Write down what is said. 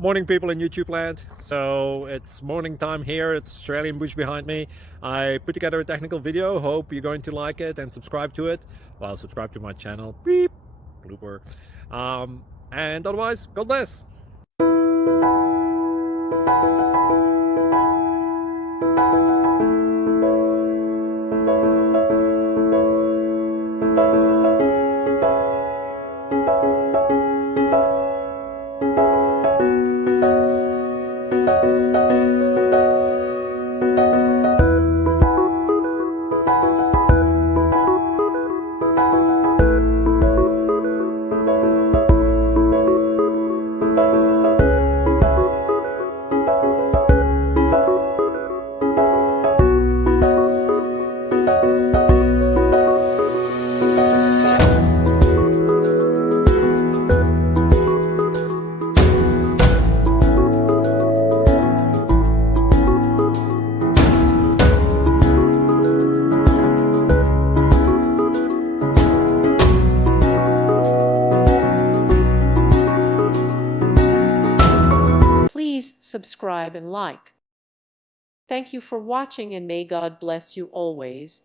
Morning, people in YouTube land. So it's morning time here. It's Australian bush behind me. I put together a technical video. Hope you're going to like it and subscribe to it. Well, subscribe to my channel. Beep. Blooper. And otherwise, God bless. Please subscribe and like. Thank you for watching, and may God bless you always.